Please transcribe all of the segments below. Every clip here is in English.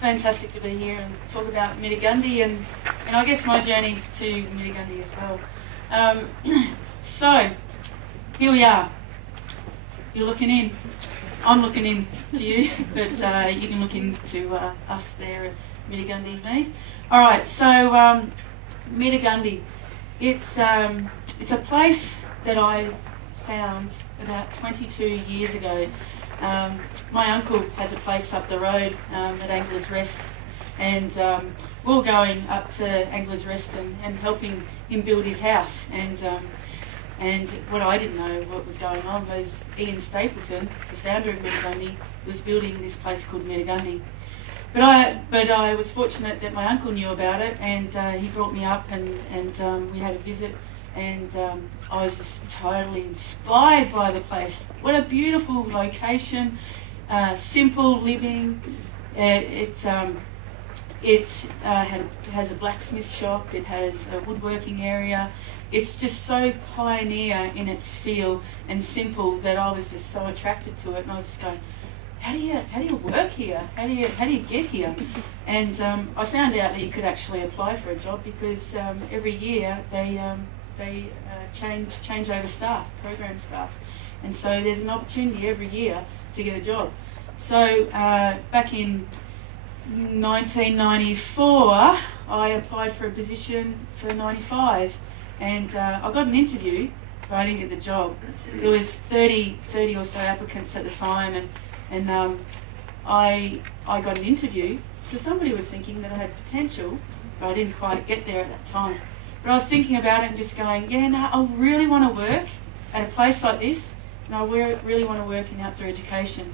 fantastic to be here and talk about Mittagundi and I guess my journey to Mittagundi as well. So, here we are. You're looking in. I'm looking in to you, but you can look into us there at Mittagundi, mate. All right, so Mittagundi, it's a place that I found about 22 years ago. My uncle has a place up the road at Angler's Rest, and we were going up to Angler's Rest and helping him build his house. And what I didn't know what was going on was Ian Stapleton, the founder of Mittagundi, was building this place called Mittagundi. But I was fortunate that my uncle knew about it, and he brought me up, and we had a visit, and I was just totally inspired by the place. What a beautiful location, simple living. It has a blacksmith shop. It has a woodworking area. It's just so pioneer in its feel and simple that I was just so attracted to it, and I was just going, how do you work here? How do you get here? And I found out that you could actually apply for a job because every year they change over staff, program staff, and so there's an opportunity every year to get a job. So back in 1994, I applied for a position for 95, and I got an interview, but I didn't get the job. There was 30 or so applicants at the time, and I got an interview. So somebody was thinking that I had potential, but I didn't quite get there at that time. But I was thinking about it and just going, yeah, no, I really want to work at a place like this, and I really want to work in outdoor education.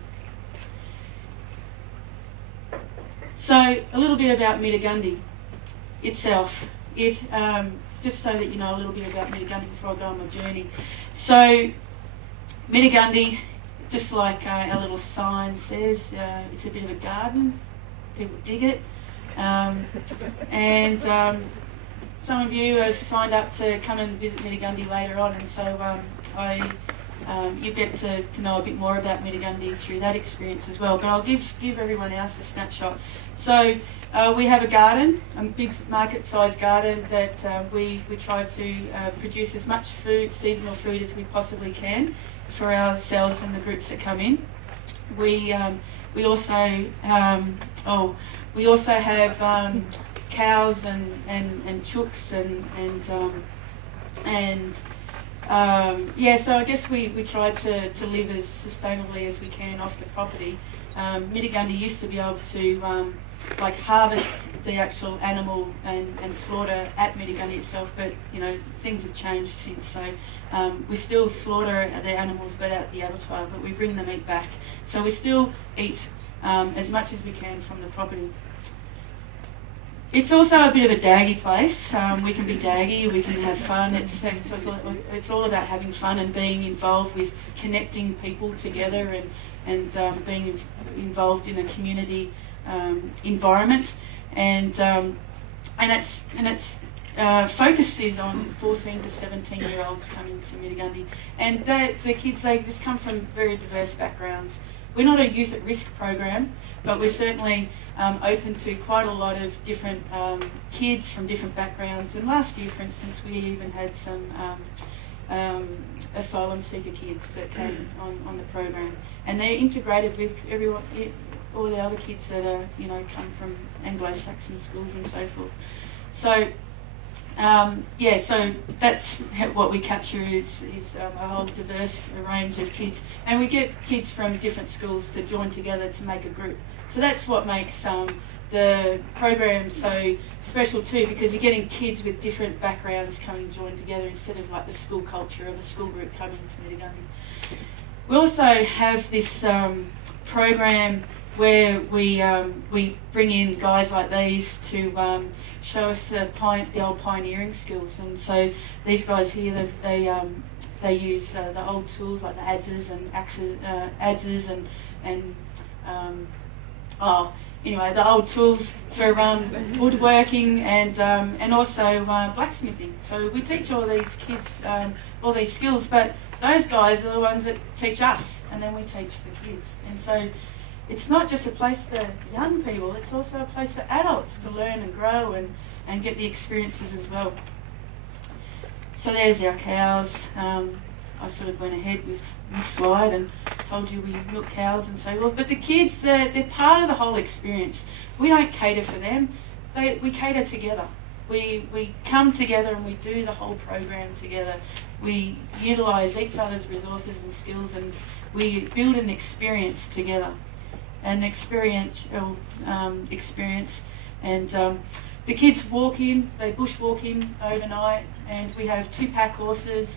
So a little bit about Mittagundi itself. Just so that you know a little bit about Mittagundi before I go on my journey. So Mittagundi, just like our little sign says, it's a bit of a garden. People dig it. And some of you have signed up to come and visit Mittagundi later on, and so you get to know a bit more about Mittagundi through that experience as well. But I'll give everyone else a snapshot. So we have a garden, a big market-sized garden that we try to produce as much food, seasonal food, as we possibly can for ourselves and the groups that come in. We also have cows and chooks yeah, so I guess we try to live as sustainably as we can off the property. Mittagundi used to be able to harvest the actual animal and slaughter at Mittagundi itself, but you know things have changed since. So we still slaughter the animals, but at the abattoir, but we bring the meat back. So we still eat as much as we can from the property. It's also a bit of a daggy place. We can be daggy, we can have fun. It's all about having fun and being involved with connecting people together and being involved in a community environment. And its focus is on 14 to 17-year-olds coming to Mittagundi. And the kids, they just come from very diverse backgrounds. We're not a youth at risk program, but we're certainly open to quite a lot of different kids from different backgrounds. And last year, for instance, we even had some asylum seeker kids that came on the program, and they're integrated with everyone, all the other kids that are come from Anglo-Saxon schools and so forth. So yeah, so that's what we capture is a whole diverse range of kids, and we get kids from different schools to join together to make a group. So that's what makes the program so special too, because you're getting kids with different backgrounds coming join together instead of like the school culture of a school group coming to Mittagundi. We also have this program where we bring in guys like these to show us the old pioneering skills. And so these guys here, they use the old tools like the adzes and axes, anyway, the old tools for woodworking and also blacksmithing. So we teach all these kids all these skills, but those guys are the ones that teach us, and then we teach the kids. And so it's not just a place for young people, it's also a place for adults to learn and grow and get the experiences as well. So there's our cows. I sort of went ahead with this slide and told you we milk cows and so forth. But the kids, they're part of the whole experience. We don't cater for them. We cater together. We come together and we do the whole program together. We utilise each other's resources and skills, and we build an experience together, an experiential experience. And the kids walk in, they bushwalk in overnight, and we have 2 pack horses.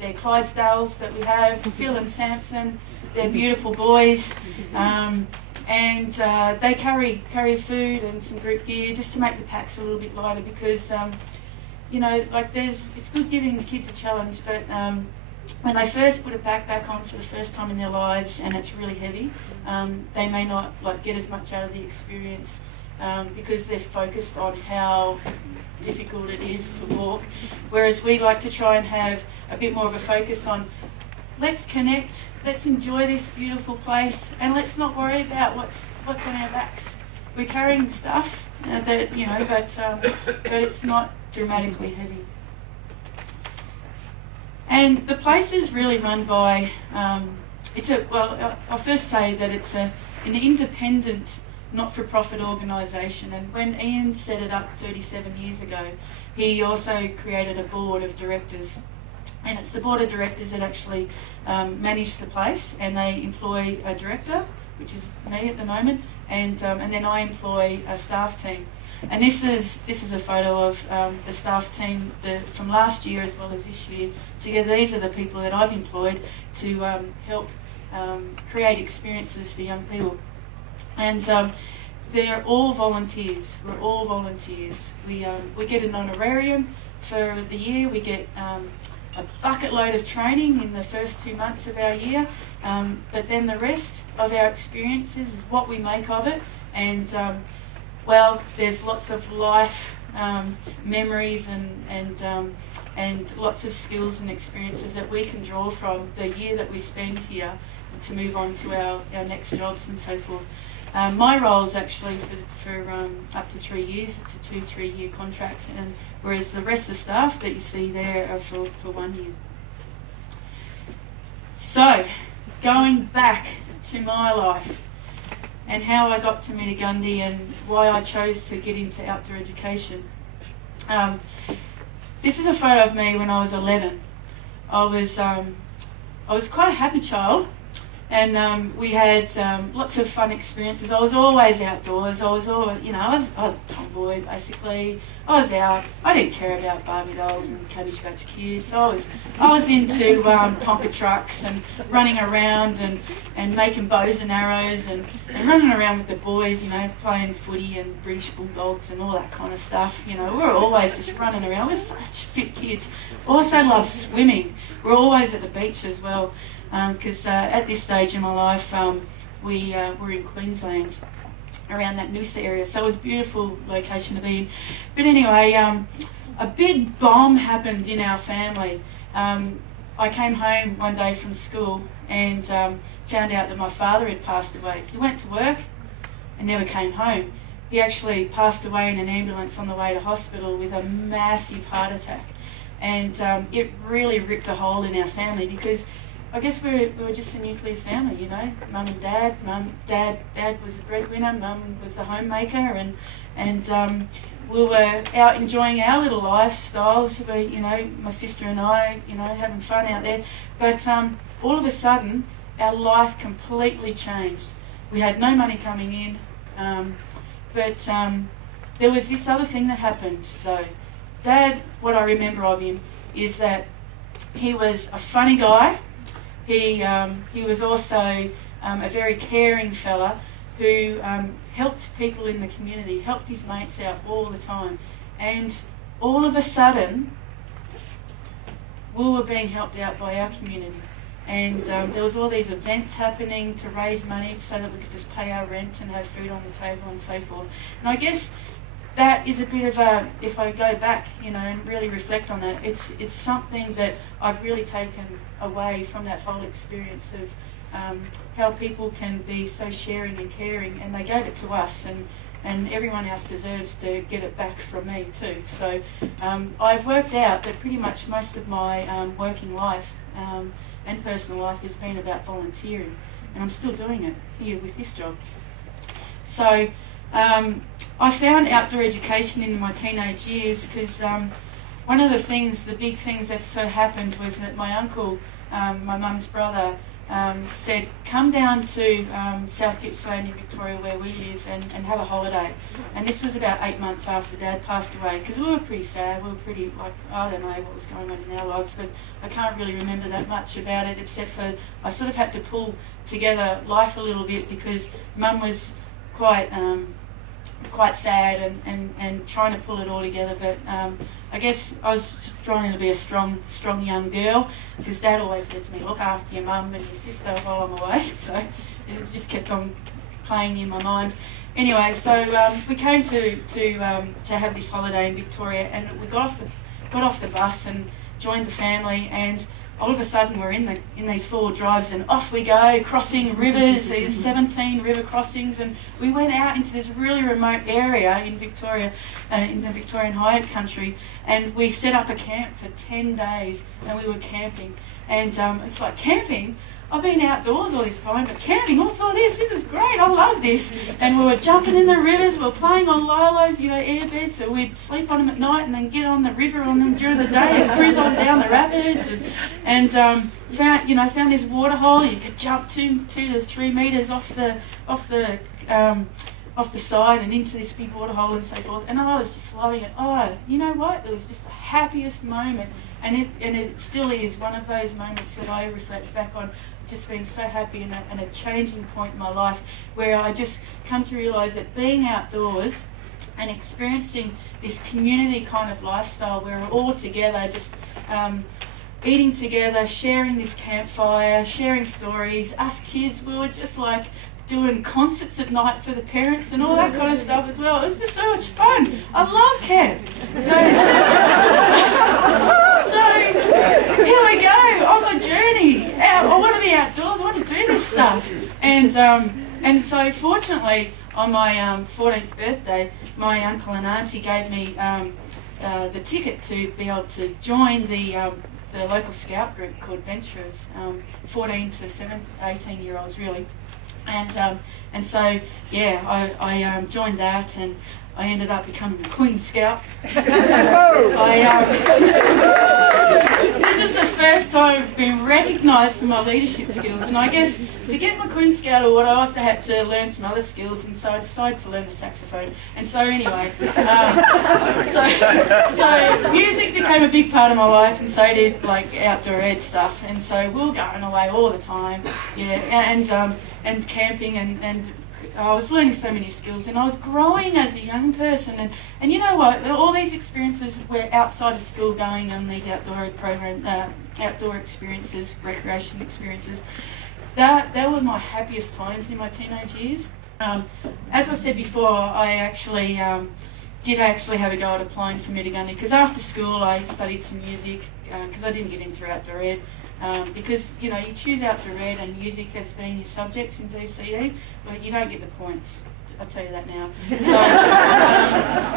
They're Clydesdales that we have, Phil and Samson. They're beautiful boys. And they carry food and some group gear just to make the packs a little bit lighter, because you know, like it's good giving the kids a challenge, but when they first put a backpack on for the first time in their lives and it's really heavy, they may not like get as much out of the experience because they're focused on how difficult it is to walk, whereas we like to try and have a bit more of a focus on, let's connect, let's enjoy this beautiful place, and let's not worry about what's on our backs. We're carrying stuff that, you know, but it's not dramatically heavy. And the place is really run by, I'll first say that it's an independent, not-for-profit organisation, and when Ian set it up 37 years ago, he also created a board of directors. And it's the board of directors that actually manage the place, and they employ a director, which is me at the moment, and then I employ a staff team. And this is a photo of the staff team from last year as well as this year. Together, these are the people that I've employed to help create experiences for young people. And they're all volunteers. We're all volunteers. We get an honorarium for the year. We get a bucket load of training in the first 2 months of our year, but then the rest of our experiences is what we make of it. And well, there's lots of life memories and lots of skills and experiences that we can draw from the year that we spend here to move on to our next jobs and so forth. My role is actually for up to 3 years. It's a 2-3 year contract, and whereas the rest of the staff that you see there are for 1 year. So, going back to my life and how I got to Mittagundi and why I chose to get into outdoor education. This is a photo of me when I was 11. I was quite a happy child. And we had lots of fun experiences. I was always outdoors. I was always, you know, I was a tomboy basically. I was out. I didn't care about Barbie dolls and Cabbage Patch Kids. I was into Tonka trucks and running around and making bows and arrows and running around with the boys, you know, playing footy and British Bulldogs and all that kind of stuff. You know, we were always just running around. We were such fit kids. Also loved swimming. We're always at the beach as well. Because at this stage in my life, we were in Queensland, around that Noosa area, so it was a beautiful location to be in. But anyway, a big bomb happened in our family. I came home one day from school and found out that my father had passed away. He went to work and never came home. He actually passed away in an ambulance on the way to hospital with a massive heart attack. And it really ripped a hole in our family, because I guess we were just a nuclear family, you know, mum and dad. Dad was the breadwinner, mum was the homemaker, and we were out enjoying our little lifestyles. We, you know, my sister and I, you know, having fun out there. But all of a sudden, our life completely changed. We had no money coming in, but there was this other thing that happened though. Dad, what I remember of him is that he was a funny guy. He was also a very caring fella who helped people in the community, helped his mates out all the time. And all of a sudden, we were being helped out by our community. And there was all these events happening to raise money so that we could just pay our rent and have food on the table and so forth. And I guess that is a bit of a, if I go back, you know, and really reflect on that, it's something that I've really taken away from that whole experience how people can be so sharing and caring, and they gave it to us, and everyone else deserves to get it back from me too. So I've worked out that pretty much most of my working life and personal life has been about volunteering, and I'm still doing it here with this job. So I found outdoor education in my teenage years because one of the big things that sort of happened was that my uncle, my mum's brother, said, come down to South Gippsland in Victoria where we live and have a holiday. And this was about 8 months after Dad passed away, because we were pretty sad. We were pretty, like, I don't know what was going on in our lives, but I can't really remember that much about it, except for I sort of had to pull together life a little bit because Mum was quite sad and trying to pull it all together, but I guess I was trying to be a strong young girl, because Dad always said to me, look after your mum and your sister while I'm away, so it just kept on playing in my mind. Anyway, so we came to have this holiday in Victoria, and we got off the bus and joined the family, and all of a sudden we're in these 4 drives and off we go, crossing rivers. There's 17 river crossings, and we went out into this really remote area in Victoria, in the Victorian High Country, and we set up a camp for 10 days, and we were camping. And it's like, camping? I've been outdoors all this time, but camping, what's all this? This is great, I love this. And we were jumping in the rivers, we were playing on lilos, airbeds, so we'd sleep on them at night and then get on the river on them during the day and cruise on down the rapids. And found this water hole. You could jump 2 to 3 metres off the side and into this big water hole and so forth. And I was just loving it. Oh, you know what? It was just the happiest moment. And it still is one of those moments that I reflect back on, just being so happy and a changing point in my life, where I just come to realise that being outdoors and experiencing this community kind of lifestyle where we're all together, just eating together, sharing this campfire, sharing stories. Us kids, we were just like doing concerts at night for the parents and all that kind of stuff as well. It was just so much fun. I love camp. So here we go on my journey. I want to be outdoors. I want to do this stuff. And so fortunately, on my 14th birthday, my uncle and auntie gave me the ticket to be able to join the local scout group called Venturers, 14 to 18-year-olds really. And so yeah, I joined that, and I ended up becoming a Queen Scout. This is the first time I've been recognised for my leadership skills, and I guess to get my Queen Scout award I also had to learn some other skills, and so I decided to learn the saxophone. And so anyway, so music became a big part of my life, and so did like outdoor ed stuff, and so we were going away all the time, and camping, and I was learning so many skills, and I was growing as a young person, and you know what, all these experiences were outside of school, going on these outdoor experiences, recreation experiences. They were my happiest times in my teenage years. As I said before, I actually did have a go at applying for Mittagundi, because after school I studied some music, because I didn't get into outdoor ed. Because you choose outdoor ed and music as being your subjects in DCE, but you don't get the points. I'll tell you that now.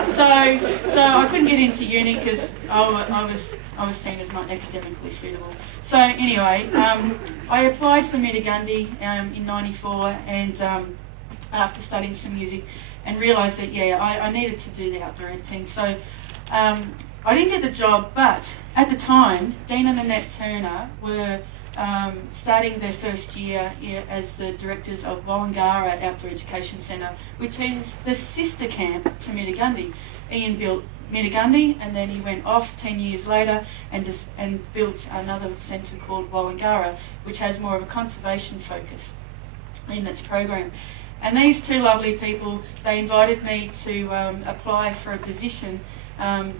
So I couldn't get into uni because I was seen as not academically suitable. So anyway, I applied for Mittagundi in '94, and after studying some music, and realised that I needed to do the outdoor ed thing. So. I didn't get the job, but at the time, Dean and Annette Turner were starting their first year as the directors of Wollongara Outdoor Education Centre, which is the sister camp to Mittagundi. Ian built Mittagundi, and then he went off 10 years later and built another centre called Wollongara, which has more of a conservation focus in its program. And these two lovely people, they invited me to apply for a position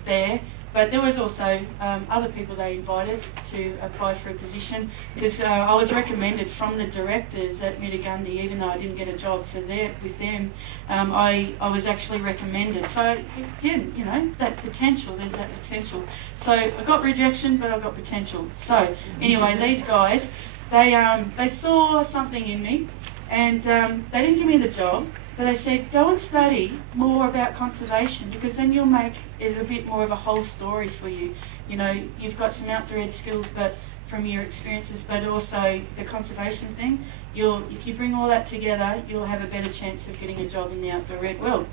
there, but there was also other people they invited to apply for a position, because I was recommended from the directors at Mittagundi, even though I didn't get a job with them. I was actually recommended. So again, that potential, there's that potential. So I got rejection, but I got potential. So anyway, these guys they saw something in me, and they didn't give me the job, but they said, go and study more about conservation, because then you'll make it a bit more of a whole story for you. You know, you've got some outdoor ed skills, but from your experiences, but also the conservation thing. If you bring all that together, you'll have a better chance of getting a job in the outdoor ed world.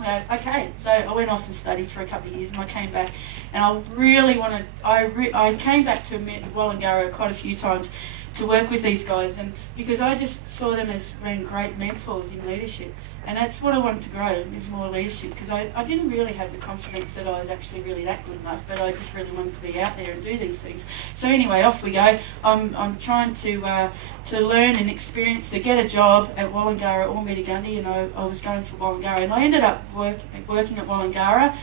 Okay, so I went off and studied for a couple of years, and I came back, and I really wanted. I came back to Wollongara quite a few times to work with these guys, and because I just saw them as being great mentors in leadership, and that's what I wanted to grow, is more leadership, because I didn't really have the confidence that I was actually really that good enough, but I just really wanted to be out there and do these things. So anyway, off we go. I'm trying to learn and experience, to get a job at Wollongara or Mittagundi, and I was going for Wollongara, and I ended up working at Wollongara,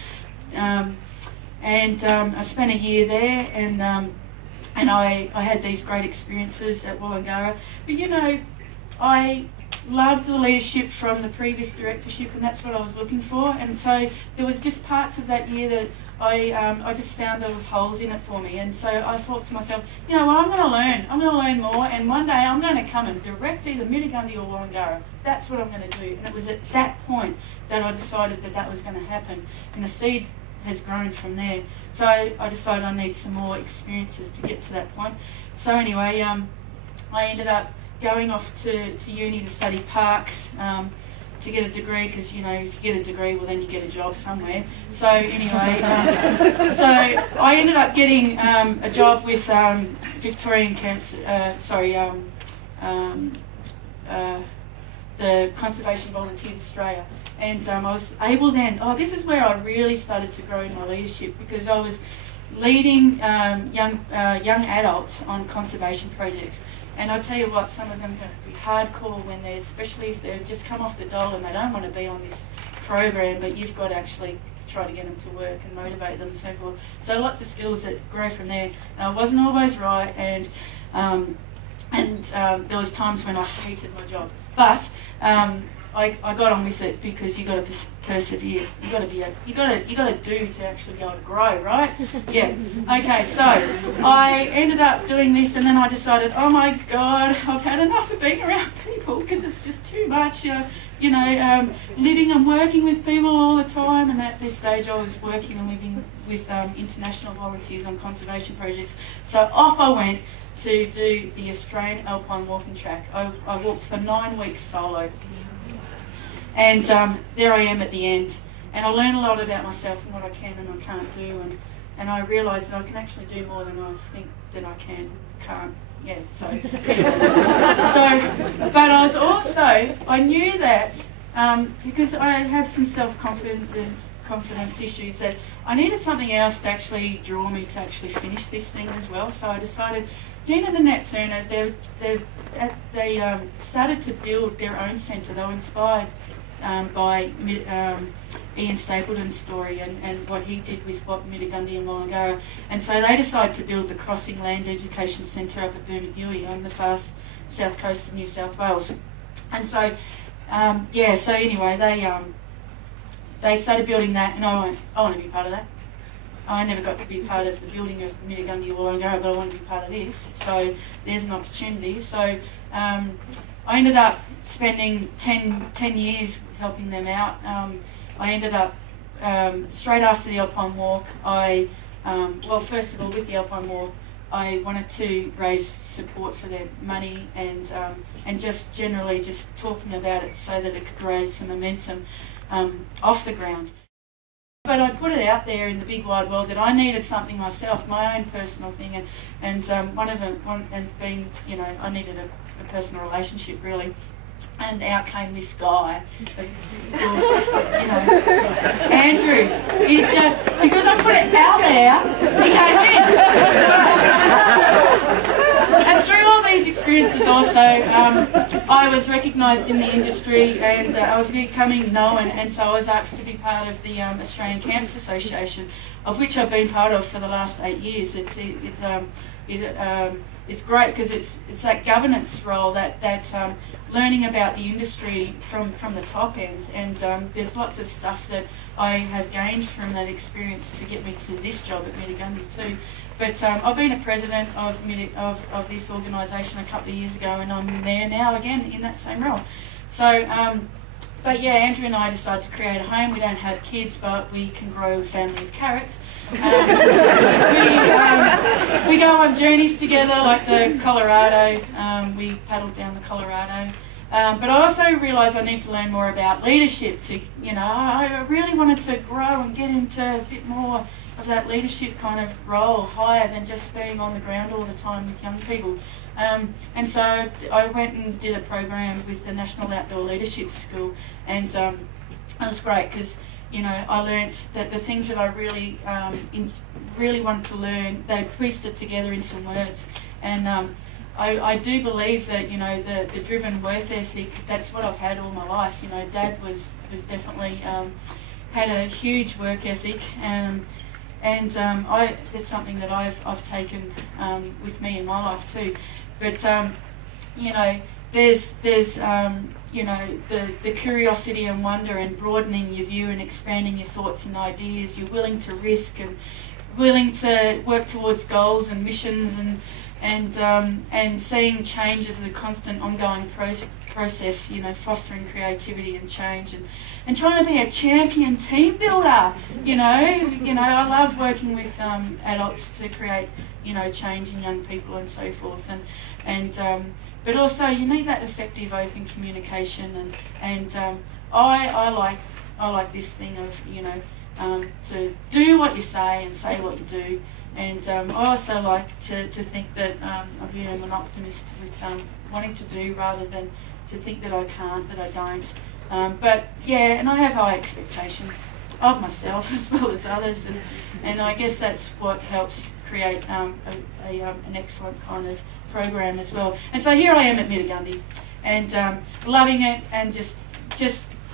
and I spent a year there, and I had these great experiences at Wollongara. But you know, I loved the leadership from the previous directorship, and that's what I was looking for. And so there was just parts of that year that I just found there was holes in it for me. And so I thought to myself, you know, well, I'm going to learn more, and one day I'm going to come and direct either Mittagundi or Wollongara. That's what I'm going to do. And it was at that point that I decided that that was going to happen, and the seed has grown from there. So I decided I need some more experiences to get to that point. So anyway, I ended up going off to uni to study parks, to get a degree, because you know, if you get a degree, well then you get a job somewhere. So anyway, so I ended up getting a job with Victorian Camps, the Conservation Volunteers Australia. And I was able then, this is where I really started to grow in my leadership, because I was leading young adults on conservation projects. And I tell you what, some of them can be hardcore when they're, especially if they've just come off the dole and they don't want to be on this program, but you've got to actually try to get them to work and motivate them and so forth. So lots of skills that grow from there. And I wasn't always right, and there was times when I hated my job, but I got on with it, because you got to persevere. You got to do to actually be able to grow, right? Yeah. Okay. So I ended up doing this, and then I decided, oh my God, I've had enough of being around people, because it's just too much. Living and working with people all the time. And at this stage, I was working and living with international volunteers on conservation projects. So off I went to do the Australian Alpine walking track. I walked for 9 weeks solo. And there I am at the end, and I learn a lot about myself and what I can and I can't do, and I realise that I can actually do more than I think that I can't. Yeah, so anyway. But I was also, I knew that, because I have some self-confidence issues, that I needed something else to actually draw me to actually finish this thing as well. So I decided, Jean and Annette Turner, they started to build their own centre. They were inspired by Ian Stapleton's story and what he did with Mittagundi and Wollongara. And so they decided to build the Crossing Land Education Centre up at Mittagundi on the far south coast of New South Wales. And so, so anyway, they started building that, and I want to be part of that. I never got to be part of the building of Mittagundi or Wollongara, but I want to be part of this. So there's an opportunity. So I ended up spending 10 years helping them out. I ended up, straight after the Alpine Walk, first of all, with the Alpine Walk, I wanted to raise support for their money and just generally just talking about it so that it could grow some momentum off the ground. But I put it out there in the big wide world that I needed something myself, my own personal thing, and being, I needed a personal relationship really. And out came this guy, Andrew. He just, because I put it out there, he came in. And through all these experiences also, I was recognised in the industry, and I was becoming known, and so I was asked to be part of the Australian Camps Association, of which I've been part of for the last 8 years. It's great because it's that governance role that learning about the industry from the top end, and there's lots of stuff that I have gained from that experience to get me to this job at Mittagundi too. But I've been a president of this organisation a couple of years ago, and I'm there now again in that same role. So, but yeah, Andrew and I decided to create a home. We don't have kids, but we can grow a family of carrots. We go on journeys together, like the Colorado. We paddled down the Colorado. But I also realised I need to learn more about leadership. I really wanted to grow and get into a bit more of that leadership kind of role, higher than just being on the ground all the time with young people. And so I went and did a program with the National Outdoor Leadership School, and it was great because I learnt that the things that I really really wanted to learn, they pieced it together in some words. And I do believe that the driven work ethic, that's what I've had all my life. Dad was definitely had a huge work ethic, and that's something that I've taken with me in my life too. But there's the curiosity and wonder and broadening your view and expanding your thoughts and ideas. You're willing to risk and willing to work towards goals and missions, and seeing change as a constant ongoing process, fostering creativity and change, and trying to be a champion team builder. I love working with adults to create change in young people and so forth, but also you need that effective open communication, and I like this thing of to do what you say and say what you do. And I also like to think that I'm an optimist with wanting to do rather than to think that I can't, that I don't. But yeah, and I have high expectations of myself as well as others, and I guess that's what helps create an excellent kind of program as well. And so here I am at Mittagundi, and loving it, and just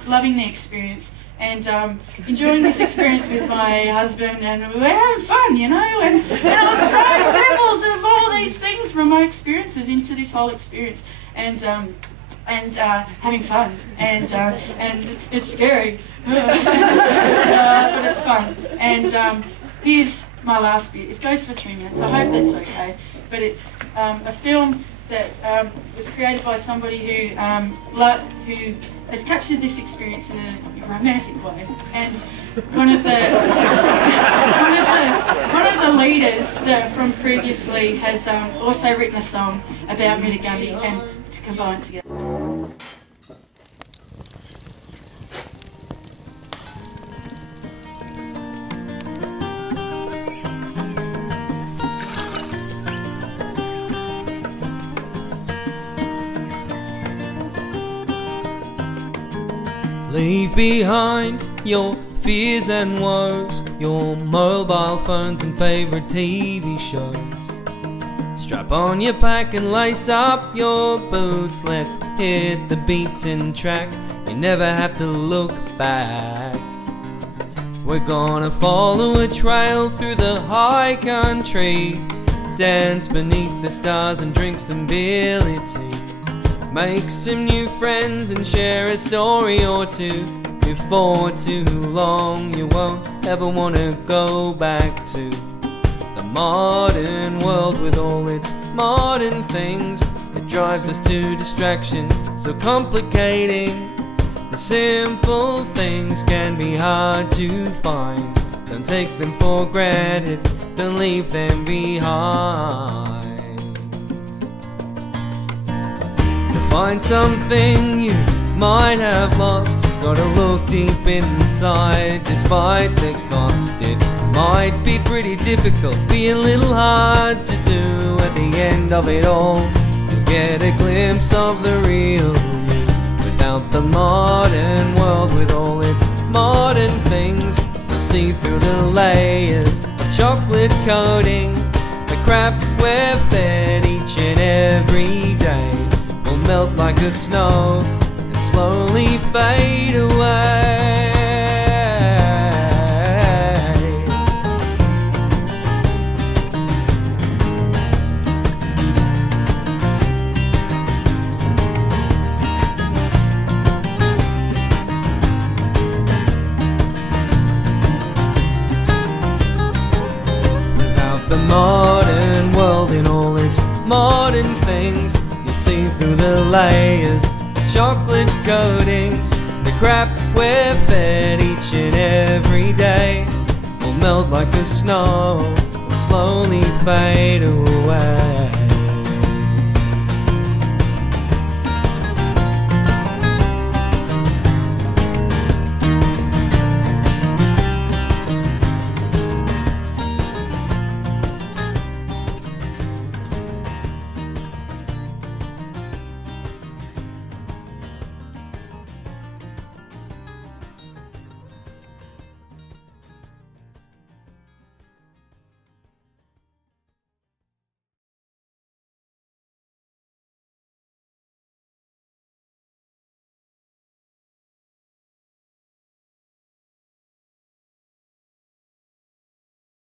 loving the experience. And enjoying this experience with my husband, and we're having fun, and I'm throwing ripples of all these things from my experiences into this whole experience, and having fun, and it's scary, but it's fun. And here's my last bit. It goes for 3 minutes. I hope that's okay. But it's a film that was created by somebody who has captured this experience in a romantic way, and one of the leaders that from previously has also written a song about Mittagundi, and to combine together. Leave behind your fears and woes, your mobile phones and favourite TV shows. Strap on your pack and lace up your boots. Let's hit the beaten track. You never have to look back. We're gonna follow a trail through the high country, dance beneath the stars and drink some Billy tea. Make some new friends and share a story or two. Before too long you won't ever want to go back to the modern world with all its modern things. It drives us to distractions so complicating. The simple things can be hard to find. Don't take them for granted, don't leave them behind. Find something you might have lost. Gotta look deep inside despite the cost. It might be pretty difficult, be a little hard to do. At the end of it all, you'll get a glimpse of the real you. Without the modern world with all its modern things, you'll see through the layers of chocolate coating. The crap we're fed each and every day melt like the snow and slowly fade away. the layers, chocolate coatings, the crap we're fed each and every day will melt like the snow and slowly fade away.